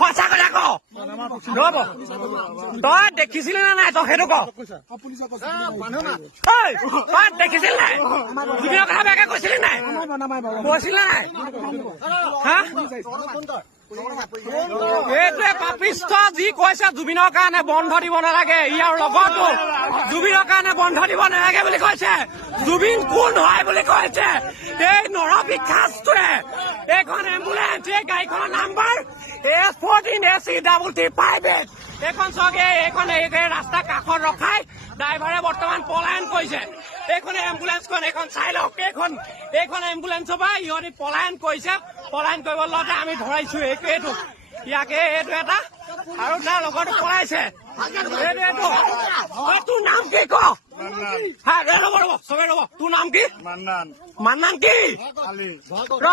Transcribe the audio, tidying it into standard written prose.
সঁচা কথা কওঁ ৰ'ব তই দেখিছিলি নে নাই তই সেইটো ক তই দেখিছিলি নাই জুবিনৰ কথা বেয়াকে কৈছিলি নাই নাই হা এইটোৱে পাপিষ্ঠ যি কৈছে জুবিনৰ কাৰণে বন্ধ দিব নালাগে ইয়াৰ লগতো জুবিনৰ কাৰণে বন্ধ দিব নালাগে বুলি কৈছে জুবিন কোন হয় বুলি কৈছে এই নৰবিশ্বাসটোৱে এইখন এম্বুলেন্স এই গাড়ীখনৰ নাম্বাৰ S14AC3358 এইখন চকে এইখন ৰাস্তা কাষত ৰখাই ড্ৰাইভাৰে বৰ্তমান পলায়ন কৰিছে এইখন এম্বুলেন্সখন এইখন চাই লওক এইখন এম্বুলেন্সৰ পৰা ইহঁতি পলায়ন কৰিছে পলায়ন কৰিব লওঁতে আমি ধৰাইছো এইটো ইয়াকে এইটো এটা আৰু তাৰ লগতো পলাইছে তোৰ নাম কি ক ৰ'ব চবে ৰ'ব তোৰ নাম কি মান্নান কি ৰ